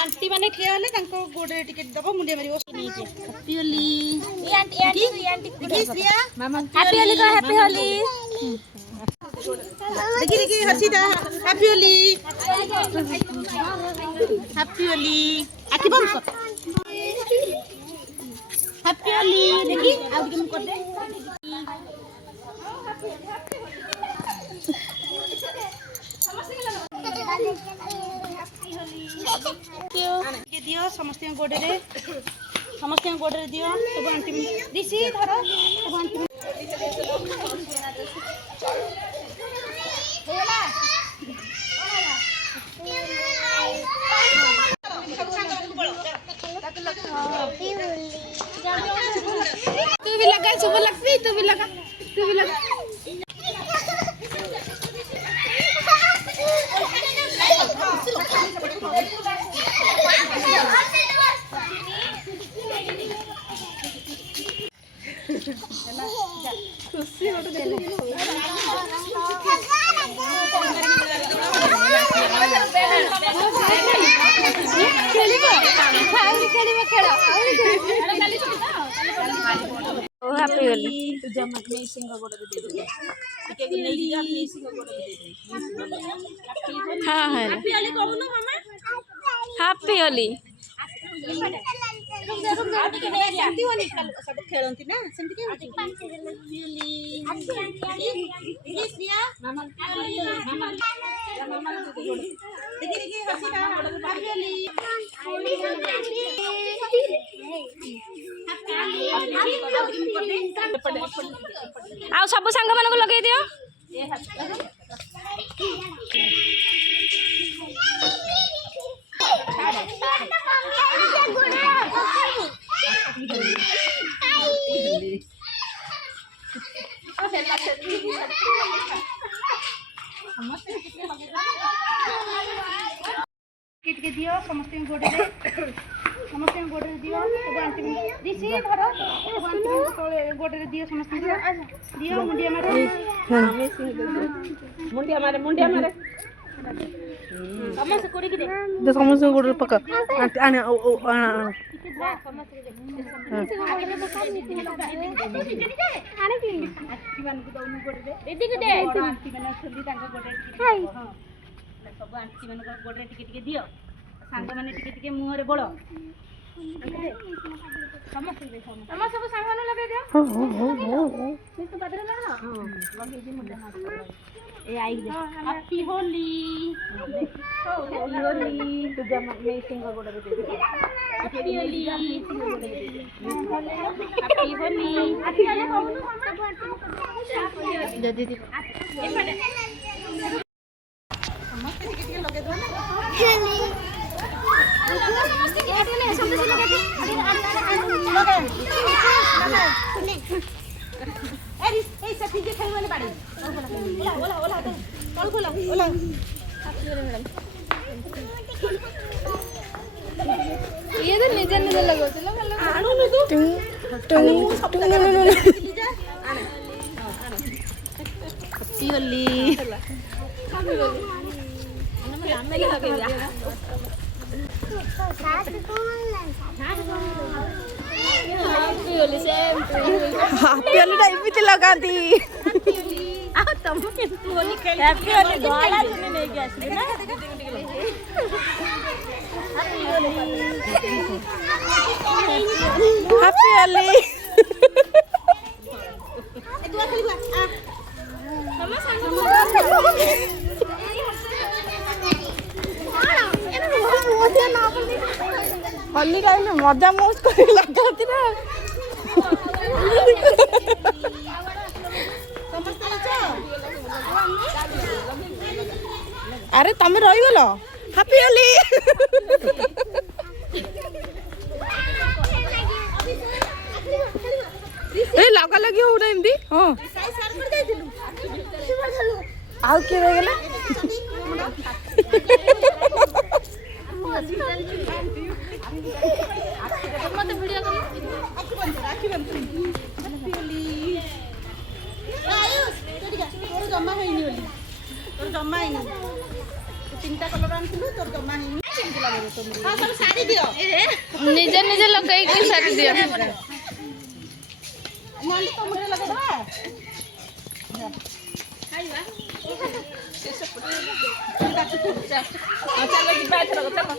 Aunty माने ठिया हेले तांको गोडे टिकेट दबो मुंडिया मारिबो हैप्पी होली ये आंटी देखी श्रिया हैप्पी होली को हैप्पी होली देखी हसीदा हैप्पी होली आखि बंद कर हैप्पी होली देखी आ के कर दे दियो समस्त गोडे दियो सब आंटी दिसी धर सब आंटी तू भी लगा शुभ लक्ष्मी तू भी लगा हैप्पी होली तुझा मत में सिंह गोडे दे दे ठीक है नहीं दिया अपनी सिंह गोडे दे दे हां है हैप्पी होली कहू ना मामा हैप्पी होली शांति होली सब खेलंती ना सेंती के होली देखी श्रिया मामा देखी हसीना हैप्पी होली आ सब संग मन को लगे दियो किट के दियो समस्त गोडे दियो सब आंटी दिसी धर सब आंटी गोडे दियो समस्त दियो मुंडिया मारे समस्त कोड़ी के दे समस्त गोडे पका आने सब आंटी मान गोडे टिके दियो सांग माने टिके मुहरे बड़ समस्त सब सांग माने लगे दियो तो बदले ना लगे दी मुंडे ए आई दे हैप्पी होली तुझा में सिंह गोडे दे दे हैप्पी होली दे दे ये तो निजे लगो चलो हैप्पी होली टाइप भी लगा दी तुम होली खेल हैप्पी होली गला तूने नहीं के आसली ना हैप्पी होली होली टाइम में मजा मौज कर लगाती ना अरे तमे रही गलो हैप्पी होली ए लगा लगी हो एमदी हां आउ के रह गेला मत वीडियो राखी बंद आयुष तोर जमा होइनी बोली तोर जमा होइनी तीनटा कलर आनथिलु तोर जमा होइनी ନିଜେ ନିଜେ ଲଗେଇକି ସାରି ଦିଅ। ଚାଲ ଯିବା ଏଥର ଚାଲ।